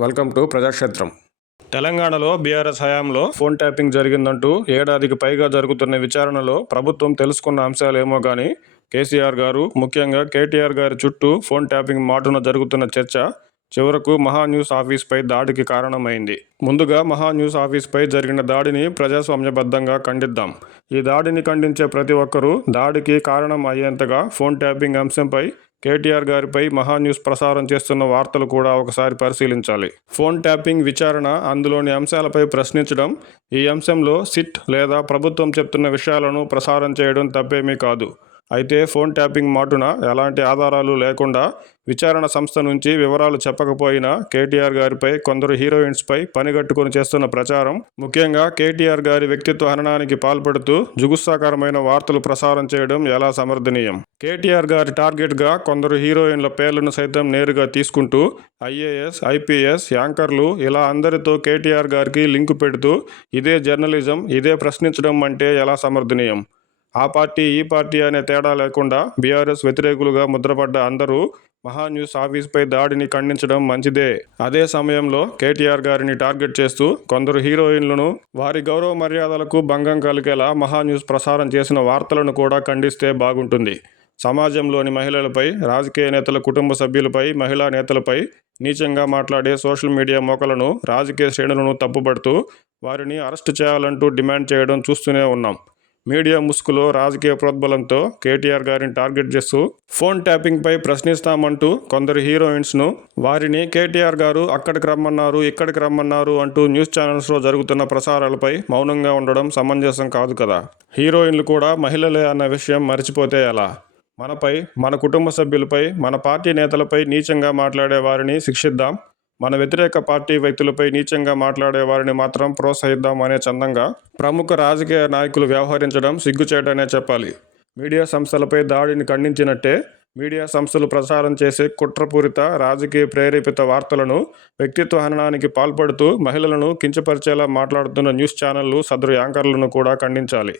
Welcome to ప్రజాక్షేత్రం. తెలంగాణలో BRS హయాంలో phone tapping జరిగిందంటూ ఏడాదికి పైగా జరుగుతున్న విచారణలో ప్రభుత్వం తెలుసుకున్న అంశాలేమో కానీ కేసీఆర్ గారు ముఖ్యంగా కేటీఆర్ గారి చుట్టూ ఫోన్ ట్యాపింగ్ మాటున జరుగుతున్న చర్చ చివరకు మహా న్యూస్ ఆఫీస్పై దాడికి కారణమైంది. ముందుగా మహా న్యూస్ ఆఫీస్పై జరిగిన దాడిని ప్రజాస్వామ్యబద్ధంగా ఖండిద్దాం. ఈ దాడిని ఖండించే ప్రతి ఒక్కరూ దాడికి కారణం అయ్యేంతగా ఫోన్ ట్యాపింగ్ అంశంపై కేటీఆర్ గారిపై మహా న్యూస్ ప్రసారం చేస్తున్న వార్తలు కూడా ఒకసారి పరిశీలించాలి. ఫోన్ ట్యాపింగ్ విచారణ అందులోని అంశాలపై ప్రశ్నించడం ఈ అంశంలో సిట్ లేదా ప్రభుత్వం చెప్తున్న విషయాలను ప్రసారం చేయడం తప్పేమీ కాదు. అయితే ఫోన్ ట్యాపింగ్ మాటున ఎలాంటి ఆధారాలు లేకుండా విచారణ సంస్థ నుంచి వివరాలు చెప్పకపోయినా కేటీఆర్ గారిపై కొందరు హీరోయిన్స్పై పనిగట్టుకుని చేస్తున్న ప్రచారం ముఖ్యంగా కేటీఆర్ గారి వ్యక్తిత్వ హననానికి పాల్పడుతూ జుగుస్సాకరమైన వార్తలు ప్రసారం చేయడం ఎలా సమర్థనీయం? కేటీఆర్ గారి టార్గెట్గా కొందరు హీరోయిన్ల పేర్లను సైతం నేరుగా తీసుకుంటూ ఐఏఎస్ ఐపీఎస్ యాంకర్లు ఇలా అందరితో కేటీఆర్ గారికి లింకు పెడుతూ ఇదే జర్నలిజం ఇదే ప్రశ్నించడం అంటే ఎలా సమర్థనీయం? ఆ పార్టీ ఈ పార్టీ అనే తేడా లేకుండా బీఆర్ఎస్ వ్యతిరేకులుగా ముద్రపడ్డ అందరూ మహా న్యూస్ ఆఫీస్పై దాడిని ఖండించడం మంచిదే. అదే సమయంలో కేటీఆర్ గారిని టార్గెట్ చేస్తూ కొందరు హీరోయిన్లను వారి గౌరవ మర్యాదలకు భంగం కలిగేలా మహా న్యూస్ ప్రసారం చేసిన వార్తలను కూడా ఖండిస్తే బాగుంటుంది. సమాజంలోని మహిళలపై రాజకీయ నేతల కుటుంబ సభ్యులపై మహిళా నేతలపై నీచంగా మాట్లాడే సోషల్ మీడియా మోకలను రాజకీయ శ్రేణులను తప్పుపడుతూ వారిని అరెస్టు చేయాలంటూ డిమాండ్ చేయడం చూస్తూనే ఉన్నాం. మీడియా ముసుగులో రాజకీయ ప్రోద్బలంతో కేటీఆర్ గారిని టార్గెట్ చేస్తూ ఫోన్ ట్యాపింగ్పై ప్రశ్నిస్తామంటూ కొందరు హీరోయిన్స్ను వారిని కేటీఆర్ గారు అక్కడికి రమ్మన్నారు ఇక్కడికి రమ్మన్నారు అంటూ న్యూస్ ఛానల్స్లో జరుగుతున్న ప్రసారాలపై మౌనంగా ఉండడం సమంజసం కాదు కదా. హీరోయిన్లు కూడా మహిళలే అన్న విషయం మర్చిపోతే ఎలా? మనపై మన కుటుంబ సభ్యులపై మన పార్టీ నేతలపై నీచంగా మాట్లాడే వారిని శిక్షిద్దాం మన వ్యతిరేక పార్టీ వ్యక్తులపై నీచంగా మాట్లాడే వారిని మాత్రం ప్రోత్సహిద్దాం అనే చందంగా ప్రముఖ రాజకీయ నాయకులు వ్యవహరించడం సిగ్గుచేటనే చెప్పాలి. మీడియా సంస్థలపై దాడిని ఖండించినట్టే మీడియా సంస్థలు ప్రసారం చేసే కుట్రపూరిత రాజకీయ ప్రేరేపిత వార్తలను వ్యక్తిత్వ హననానికి పాల్పడుతూ మహిళలను కించపరిచేలా మాట్లాడుతున్న న్యూస్ ఛానళ్ళు సదరు యాంకర్లను కూడా ఖండించాలి.